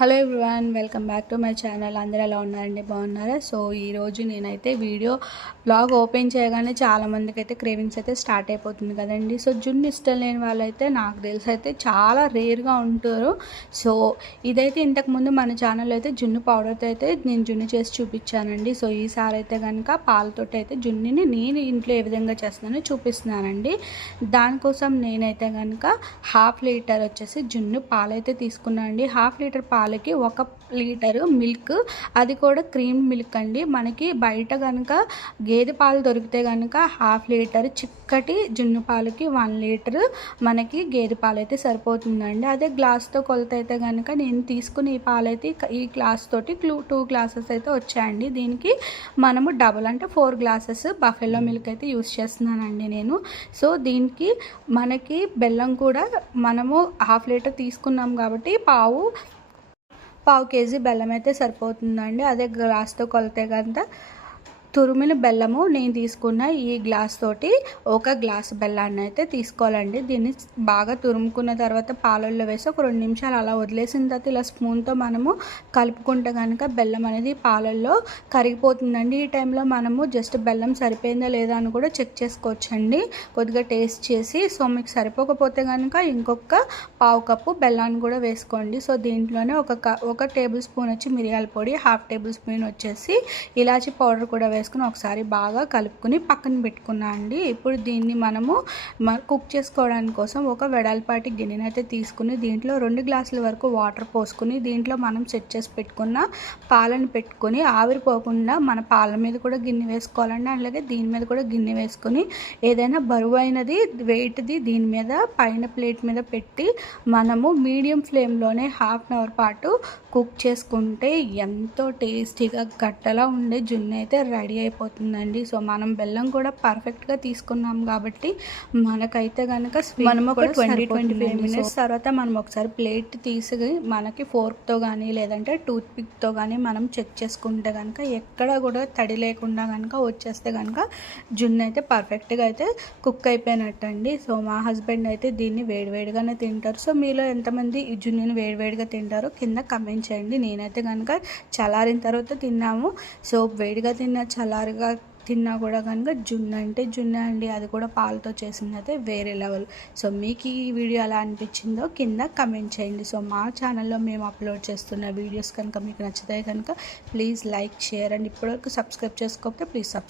Hello everyone, welcome back to my channel. అందరూ ఎలా ఉన్నారండి? బాగున్నారా? సో ఈరోజు నేనైతే బ్లాగ్ ఓపెన్ చేయగానే చాలామందికి అయితే క్రేవింగ్స్ అయితే స్టార్ట్ అయిపోతుంది కదండి. సో జున్ను ఇష్టం లేని వాళ్ళైతే నాకు తెలిసి అయితే చాలా రేర్గా ఉంటారు. సో ఇదైతే ఇంతకుముందు మన ఛానల్లో అయితే జున్ను పౌడర్తో అయితే నేను జున్ను చేసి చూపించానండి. సో ఈసారి అయితే కనుక పాలతోటి అయితే జున్నుని నేను ఇంట్లో ఏ విధంగా చేస్తున్నానో చూపిస్తున్నానండి. దానికోసం నేనైతే కనుక 1/2 లీటర్ వచ్చేసి జున్ను పాలైతే తీసుకున్నాను అండి. 1/2 లీటర్ పాలకి 1 లీటరు మిల్క్, అది కూడా క్రీమ్ మిల్క్ అండి. మనకి బయట కనుక గేదె పాలు దొరికితే కనుక 1/2 లీటర్ చిక్కటి జున్ను పాలకి 1 లీటర్ మనకి గేదె పాలు అయితే సరిపోతుందండి. అదే గ్లాస్తో కొలత అయితే కనుక నేను తీసుకుని ఈ పాలైతే ఈ గ్లాస్ తోటి 2 గ్లాసెస్ అయితే వచ్చాయండి. దీనికి మనము డబుల్ అంటే 4 గ్లాసెస్ బఫెలో మిల్క్ అయితే యూస్ చేస్తున్నానండి నేను. సో దీనికి మనకి బెల్లం కూడా మనము 1/2 లీటర్ తీసుకున్నాం కాబట్టి పావు కేజీ బెల్లం అయితే సరిపోతుందండి. అదే గ్లాస్తో కొలితే కనుక తురిమిన బెల్లము నేను తీసుకున్న ఈ గ్లాస్ తోటి 1 గ్లాస్ బెల్లాన్ని అయితే తీసుకోవాలండి. దీన్ని బాగా తురుముకున్న తర్వాత పాలల్లో వేసి ఒక 2 నిమిషాలు అలా వదిలేసిన తర్వాత ఇలా స్పూన్తో మనము కలుపుకుంటే కనుక బెల్లం అనేది పాలల్లో కరిగిపోతుందండి. ఈ టైంలో మనము జస్ట్ బెల్లం సరిపోయిందా లేదా అని కూడా చెక్ చేసుకోవచ్చండి, కొద్దిగా టేస్ట్ చేసి. సో మీకు సరిపోకపోతే కనుక ఇంకొక పావు కప్పు బెల్లాన్ని కూడా వేసుకోండి. సో దీంట్లోనే ఒక టేబుల్ స్పూన్ వచ్చి మిరియాల పొడి, 1/2 టేబుల్ స్పూన్ వచ్చేసి ఇలాచీ పౌడర్ కూడా వేసుకుని ఒకసారి బాగా కలుపుకుని పక్కన పెట్టుకున్నా అండి. ఇప్పుడు దీన్ని మనము కుక్ చేసుకోవడానికి కోసం ఒక వెడల్పాటి గిన్నెని అయితే తీసుకుని దీంట్లో 2 గ్లాసుల వరకు వాటర్ పోసుకుని దీంట్లో మనం సెట్ చేసి పెట్టుకున్న పాలను పెట్టుకొని ఆవిరిపోకుండా మన పాల మీద కూడా గిన్నె వేసుకోవాలండి. అలాగే దీని మీద కూడా గిన్నె వేసుకొని ఏదైనా బరువైనది వెయిట్ది దీని మీద పైన ప్లేట్ మీద పెట్టి మనము మీడియం ఫ్లేమ్లోనే 1/2 అవర్ పాటు కుక్ చేసుకుంటే ఎంతో టేస్టీగా గట్టలా ఉండే జున్ను అయితే రెడీ అయిపోతుందండి. సో మనం బెల్లం కూడా పర్ఫెక్ట్గా తీసుకున్నాం కాబట్టి మనకైతే కనుక మనం ఒక 20-25 మినిట్స్ తర్వాత మనం ఒకసారి ప్లేట్ తీసి మనకి ఫోర్క్తో కానీ లేదంటే టూత్ పిక్తో కానీ మనం చెక్ చేసుకుంటే కనుక ఎక్కడ కూడా తడి లేకుండా కనుక వచ్చేస్తే కనుక జున్ను అయితే పర్ఫెక్ట్గా అయితే కుక్ అయిపోయినట్టండి. సో మా హస్బెండ్ అయితే దీన్ని వేడివేడిగానే తింటారు. సో మీలో ఎంతమంది ఈ జున్నుని వేడివేడిగా తింటారో కింద కమెంట్ చేయండి. నేనైతే కనుక చల్లారిన తర్వాత తిన్నాము. సో వేడిగా చల్లారిగా తిన్నా కూడా కనుక జున్ను అంటే జున్ను అండి, అది కూడా పాలతో చేసింది అయితే వేరే లెవెల్. సో మీకు ఈ వీడియో ఎలా అనిపించిందో కింద కమెంట్ చేయండి. సో మా ఛానల్లో మేము అప్లోడ్ చేస్తున్న వీడియోస్ కనుక మీకు నచ్చితే కనుక ప్లీజ్ లైక్, షేర్ అండ్ ఇప్పటివరకు సబ్స్క్రైబ్ చేసుకోకపోతే ప్లీజ్ సబ్స్క్రైబ్.